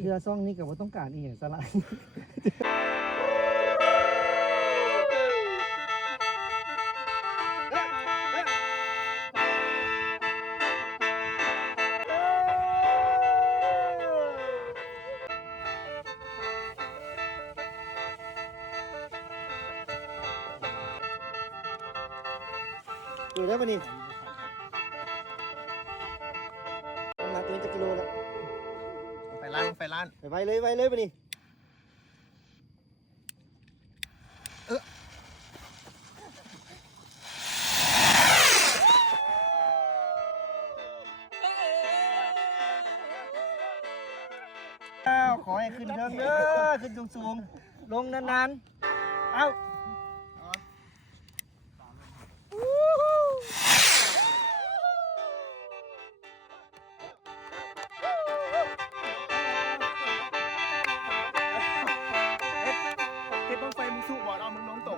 เรือซ่องนี่กับว่าต้องการอีกอย่างสลายดูได้ปะนี่ประมาณตัวนี้จะกิโลแล้ว ไฟล้านไฟล้าน ไปไวเลยปะนี่ขอให้ขึ้นเทิงเด้อขึ้นสูงๆลงนานๆเอาเฮ็ดบ้างไฟมึงสู้บอลเอามึงลงตก